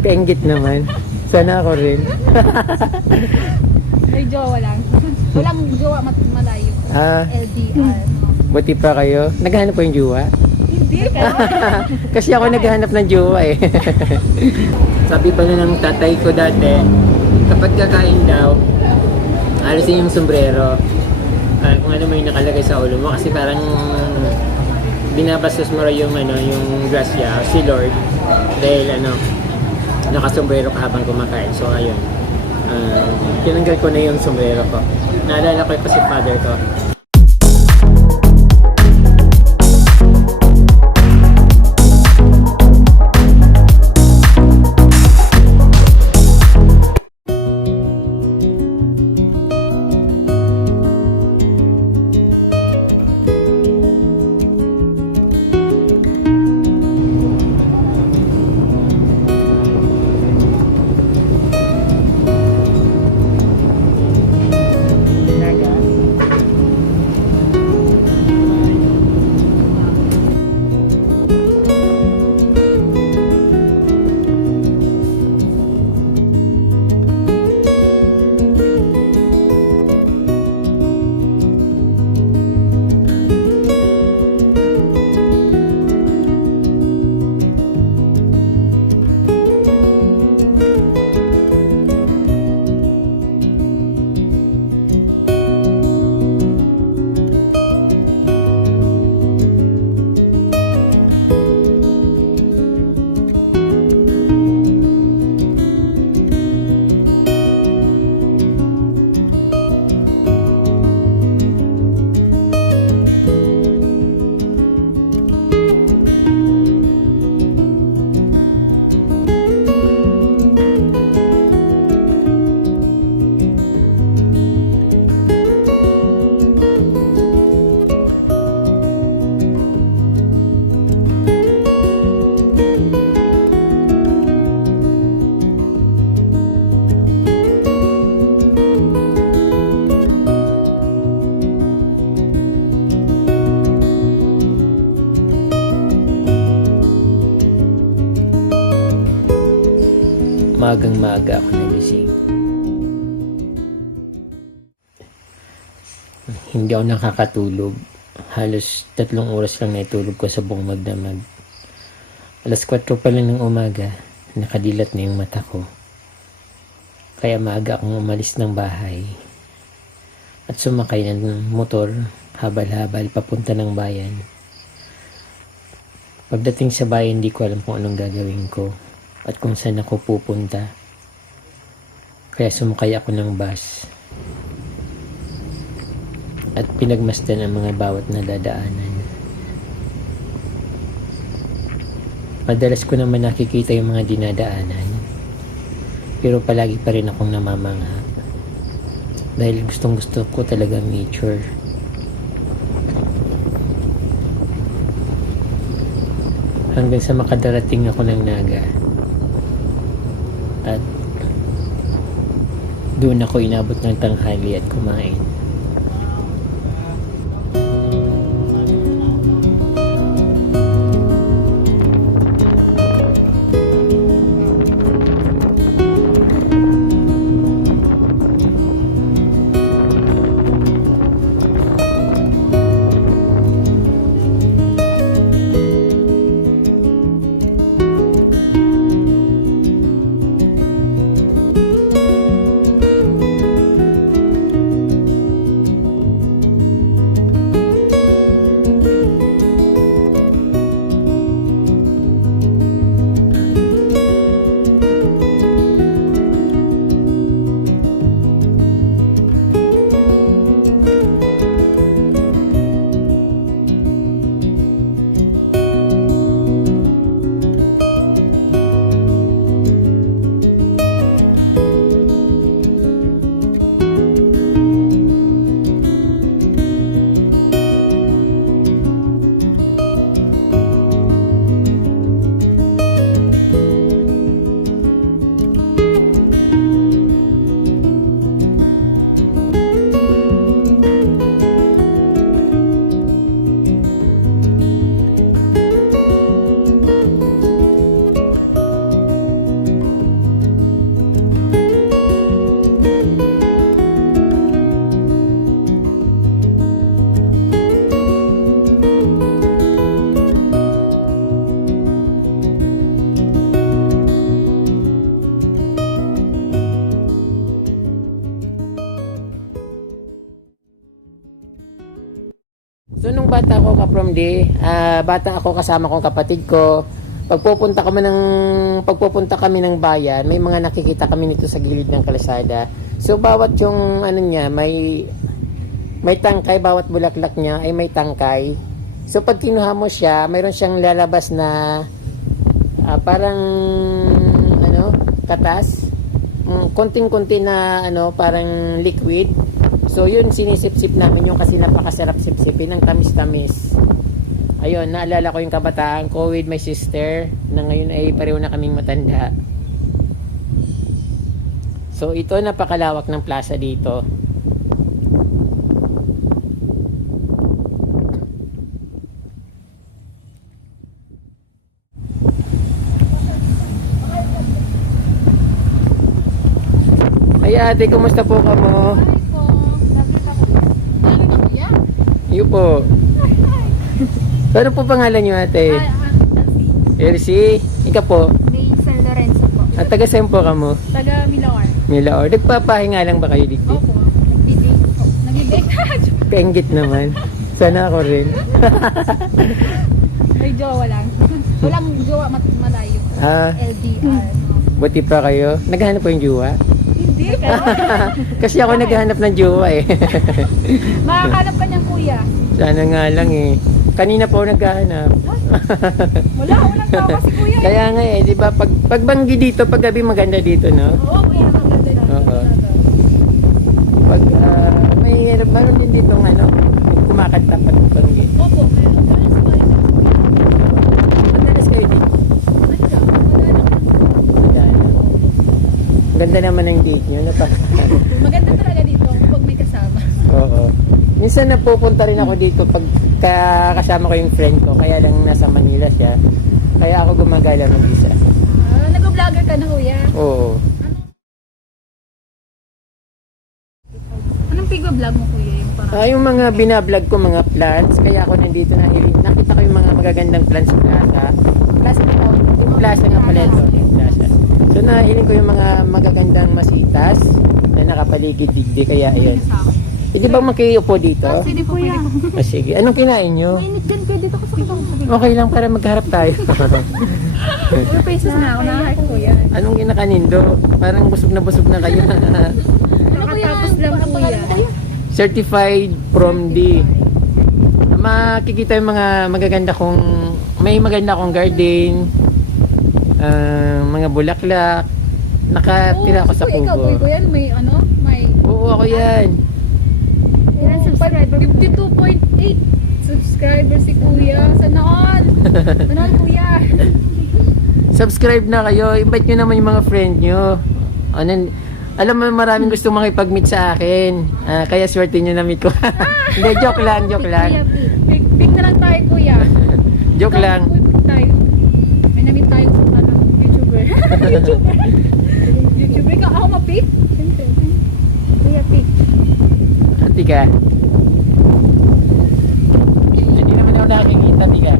Kainggit naman. Sana ako rin. May jowa lang. Walang jowa malayo. Ah, LDR. buti pa kayo. Naghahanap po yung jowa? Hindi ka. Kasi ako naghahanap ng jowa eh. Sabi pa na ng tatay ko dati, kapag kakain daw, alisin yung sombrero. Kung ano may nakalagay sa ulo mo kasi parang binabastos mo rin yung yung grasya, si Lord, dahil nakasombrero ka habang kumakain. So ayun, tinanggal ko na yung sombrero ko. Naalala ko pa si father ko. Magang-maga ako nagising. Hindi ako nakakatulog. Halos 3 oras lang naitulog ko sa buong magdamag. Alas 4 pa lang ng umaga, nakadilat na yung mata ko. Kaya maaga akong umalis ng bahay at sumakay ng motor, habal-habal papunta ng bayan. Pagdating sa bayan, hindi ko alam kung anong gagawin ko at kung saan ako pupunta. Kaya sumakay ako ng bus at pinagmasdan ang mga bawat nadadaanan. Madalas ko naman nakikita yung mga dinadaanan, pero palagi pa rin akong namamangha dahil gustong gusto ko talaga nature. Hanggang sa makadarating ako ng Naga at doon ako inabot ng tanghali at kumain. from D. Bata ako, kasama kong kapatid ko. Pagpupunta kami ng bayan, may mga nakikita kami nito sa gilid ng kalsada. So bawat yung ano niya, may tangkay, bawat bulaklak niya ay may tangkay. So pag kinuha mo siya, mayroon siyang lalabas na parang ano, katas. Konting-konti na ano, parang liquid. So yun, sinisip-sip namin yung kasi napakasarap sip-sipin, ang tamis-tamis. Ayun, naalala ko yung kabataan ko with my sister na ngayon ay pareho na kaming matanda. So ito, napakalawak ng plaza dito. Ay ate, kumusta po ka mo? Hi po. Nakita ko. Ano ka kuya? Iyo po. Ano po pangalan niyo ate? Elsie. Ikaw po? May San Lorenzo po. At taga saan po ka mo? Taga Milaor. Milaor. Nagpapahinga lang ba kayo dito? Opo. Nag-date po. Nag-date. Kaingit naman. Sana ako rin. May jowa lang. Walang jowa malayo. LDR. Buti pa kayo. Naghahanap po yung jowa? Hindi. Kasi ako naghahanap ng jowa eh. Makakalap ka niyang kuya. Sana nga lang eh. Kanina po naghahanap. Walang tawa si kuya. Kaya nga eh, di ba? Pag banggi dito, pag gabi maganda dito, no? Oo, kuya. Maganda lang. Oo. Pag may meron din dito ng ano, kumakanta pag banggi. Opo, meron. Pero sa bahay na. Madalas kayo dito. Ano lang? Madalas. Ganda naman ng date nyo. Maganda talaga dito pag may kasama. Oo. Minsan napupunta rin ako dito pag kasama ko yung friend ko. Kaya lang nasa Manila siya. Kaya ako gumagala mag-isa. Nag-vlogger ka na kuya? Oo. Anong pig-vlog mo kuya? Yung parang... Yung mga binablog ko, mga plants. Kaya ako nandito na nakita ko yung mga magagandang plants sa plaza. Plaza ito. Yung plaza nga pala ito. Yung plaza. So nahiling ko yung mga magagandang masitas na nakapaligid-digdi. Kaya ayun. Pwede bang makiupo dito? Sige kuya. Sige. Anong kinain nyo? Mainit din kuya dito kasi kitang sabi. Okay lang para magharap tayo. Pero faces na ako na kuya. Anong kinakanindo? Parang busog na kayo. Nakatapos lang kuya. Certified from D. Makikita yung mga magaganda kong, may maganda akong garden, mga bulaklak. Nakatira ako sa Ikaw Pugo. kuya, may ano? May... Oo, ako yan. Ilan subscriber? 52.8 subscriber si kuya. Sana all. Sana all kuya. Subscribe na kayo. Invite nyo naman yung mga friend nyo. Alam mo, maraming gusto makipag-meet sa akin. Kaya swerte nyo na meet ko. Hindi, joke lang. Kuya, big na lang tayo kuya. Joke Ikaw, lang. big tayo. May na-meet tayo ano, YouTuber. YouTuber ka. Ako ma-pick? Siyempre. Kuya, pick. Ati ka. Hindi naman ako nakakikita, ati ka.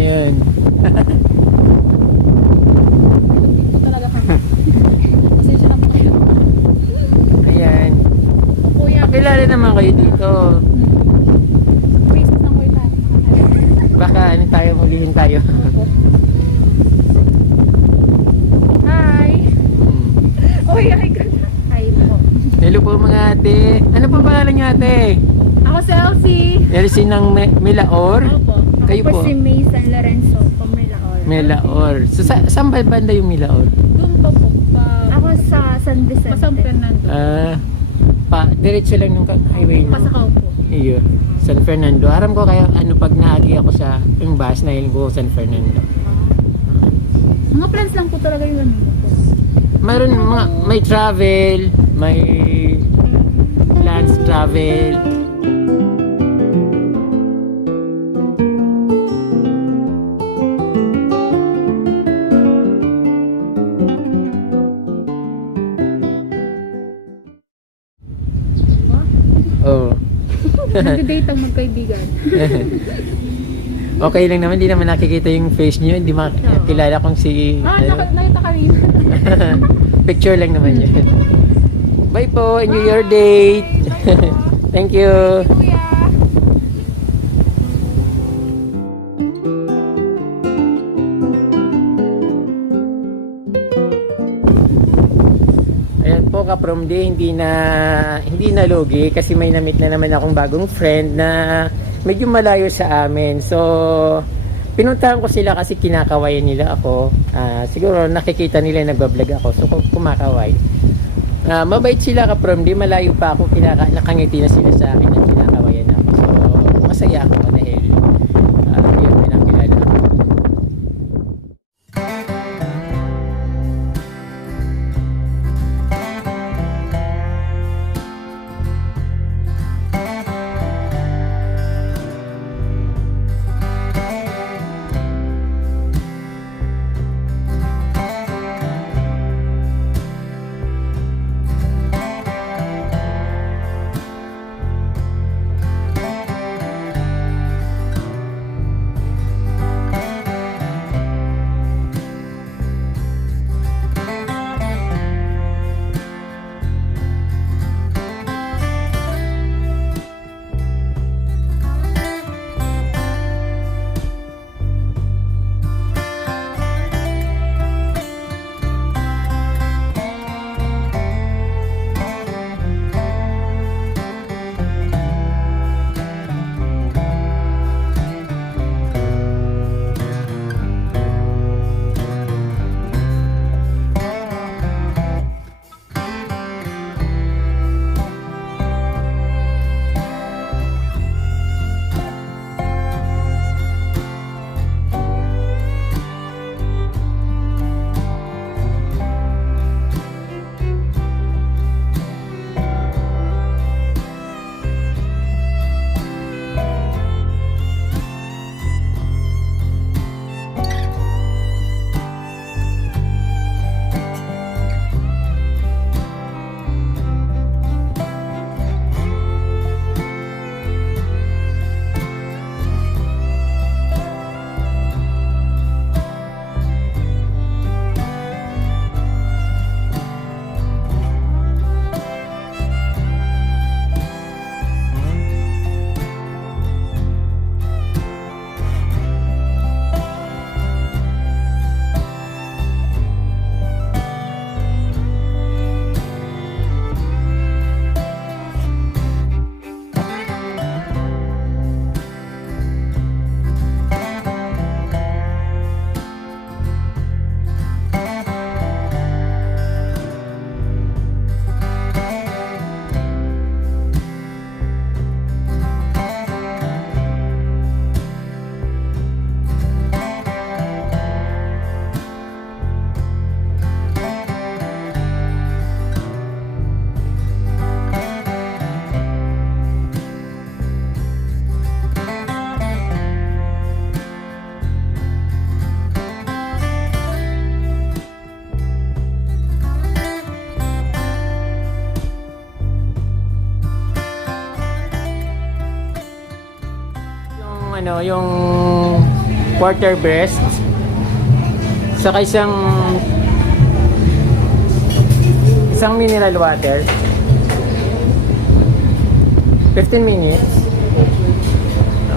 Ayun. Dito talaga kami. Pasensya na po kayo. Ayan. O kuya, Kilala naman kayo dito. faces ng kuya tayo. Baka ano tayo, hulihin tayo. Hi! Hmm. Uy, hi ka. Hi po. Hello po mga ate. Ano po pangalan niyo ate? Ako si Elsie. Elsie ng Milaor? Opo. Kayo po? si May San Lorenzo po, Milaor. Milaor. So, saan ba banda yung Milaor? Doon pa po. Ako sa San Vicente. San Fernando. Diretso lang ng highway no? Pasakaw po. Iyo. San Fernando. Aram ko kaya pag naagi ako sa yung bus na ko San Fernando. Mga plans lang po talaga yung ano po. Mayroon may travel, may plans travel. Oh. Nag-date ang magkaibigan. Okay lang naman, hindi naman nakikita yung face niyo, hindi makilala kong si Nakita kanina. picture lang naman yun. Bye po, enjoy your date. Thank you. Kuya. Ayan po ka-from D, hindi na lugi kasi may namit na naman akong bagong friend na medyo malayo sa amin. So, pinuntahan ko sila kasi kinakawayan nila ako. Siguro nakikita nila nagbablog ako. So, kumakaway. Mabait sila ka-from D, malayo pa ako. Nakangiti na sila sa akin at kinakawayan ako. So, masaya ako dahil yun, pinakilala ako. Yung quarter breast saka isang mineral water. 15 minutes.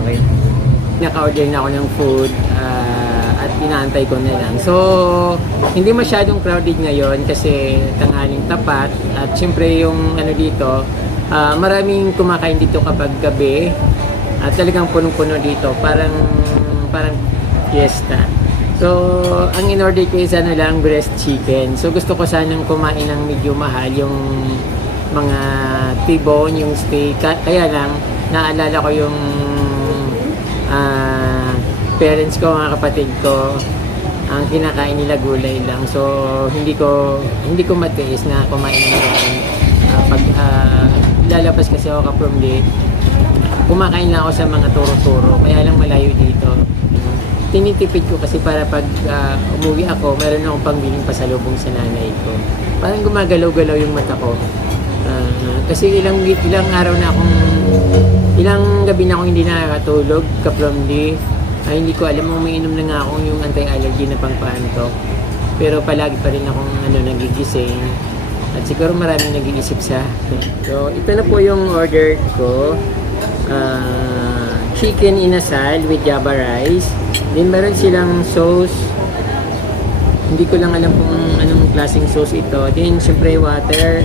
Okay. Naka-order na ako ng food at pinaantay ko na lang. So, hindi masyadong crowded ngayon kasi tanghaling tapat at syempre yung dito, maraming kumakain dito kapag gabi. At talagang punong-puno dito, parang fiesta. So, ang in-order ko is lang, breast chicken. So, gusto ko sanang kumain ng medyo mahal, yung mga T-bone, yung steak. Kaya lang, naalala ko yung parents ko, mga kapatid ko, ang kinakain nila gulay lang. So, hindi ko matiis na kumain ng gulay. Pag lalabas kasi ako ka-from D, kumakain lang ako sa mga turo-turo, kaya lang malayo dito. Tinitipid ko kasi para pag umuwi ako, meron akong pangbiling pasalubong sa nanay ko. Parang gumagalaw-galaw yung mata ko. Kasi ilang araw na akong, ilang gabi na akong hindi nakakatulog ka-from D. Hindi ko alam kung may inom na nga akong yung anti-allergy na pangpaantok. Pero palagi pa rin akong nagigising. At siguro maraming nag-iisip sa so, ito na po yung order ko. Chicken inasal with java rice. Then meron silang sauce. Hindi ko lang alam kung anong klaseng sauce ito. Then syempre water.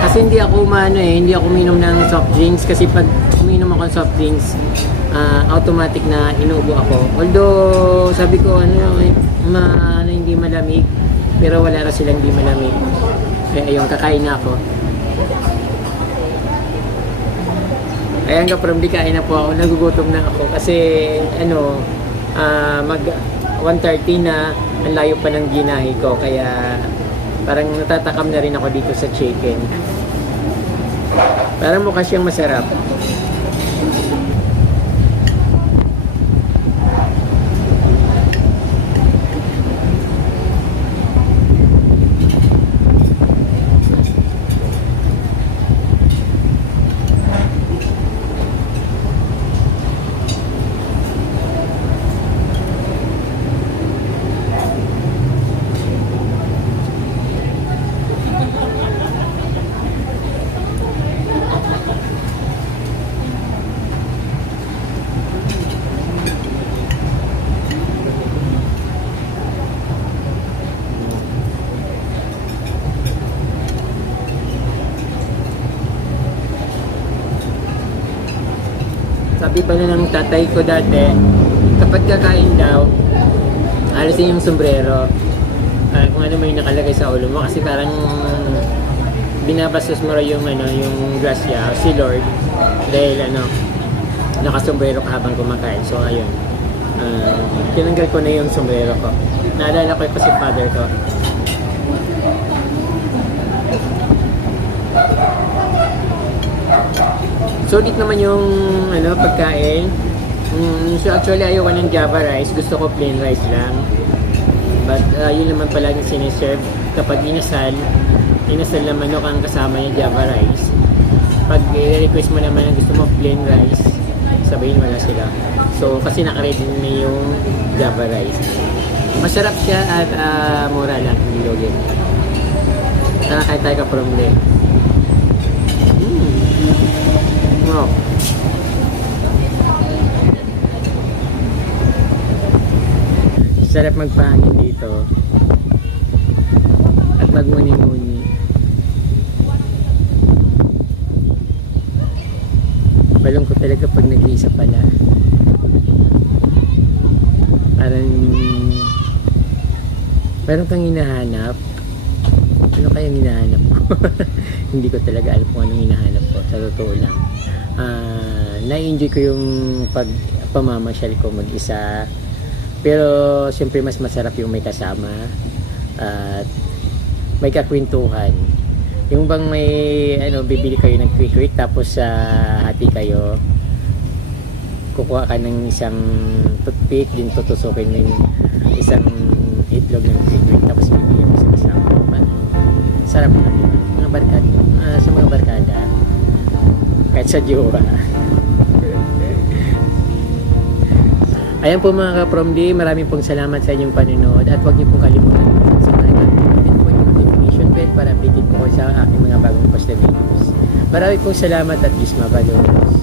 Kasi hindi ako hindi ako uminom ng soft drinks. Kasi pag uminom ako ng soft drinks, automatic na inuubo ako. Although sabi ko hindi malamig. Pero wala na silang di malamig. Kaya ayun, kakain na ako. Ayan ka, from di kain na po ako. Nagugutom na ako. Kasi mag 1:30 na, ang layo pa ng ginahe ko. Kaya parang natatakam na rin ako dito sa chicken. Parang mukha siyang masarap. Sabi pala ng tatay ko dati, kapag kakain daw, alisin yung sombrero. Kung ano may nakalagay sa ulo mo kasi parang binabastos mo rin yung yung grasya, si Lord, dahil nakasombrero ka habang kumakain. So ayun, tinanggal ko na yung sombrero ko. Naalala ko pa si father ko. Sulit naman yung pagkain. So actually ayoko ng java rice, gusto ko plain rice lang. But yun naman pala yung siniserve kapag inasal na manok ang kasama yung java rice. Pag i-request mo naman ang gusto mo plain rice, sabihin wala sila. So kasi naka-ready na yung java rice. Masarap siya at mura lang, hindi logi. Tara kahit tayo ka from there. Wow. Sarap magpahangin dito at magmuni-muni. Malungkot talaga pag nag-iisa pala. Parang meron kang hinahanap. Ano kaya hinahanap ko? Hindi ko talaga alam kung anong hinahanap ko, sa totoo lang. Na-enjoy ko yung pagpamamasyal ko mag-isa, pero siyempre mas masarap yung may kasama at may kakwentuhan. Yung bang may bibili kayo ng quick tapos hati kayo, kukuha ka ng isang toothpick, din tutusukin mo yung isang itlog ng quick tapos bibigyan mo sa kasama. Sarap na mga barkada, sa mga barkada kahit sa jowa. Ayan po mga ka-Promdi, maraming pong salamat sa inyong panonood at huwag niyo pong kalimutan subscribe at pindutin po yung notification bell para updated po ko sa aking mga bagong post na videos. Maraming pong salamat at Diyos mabalos.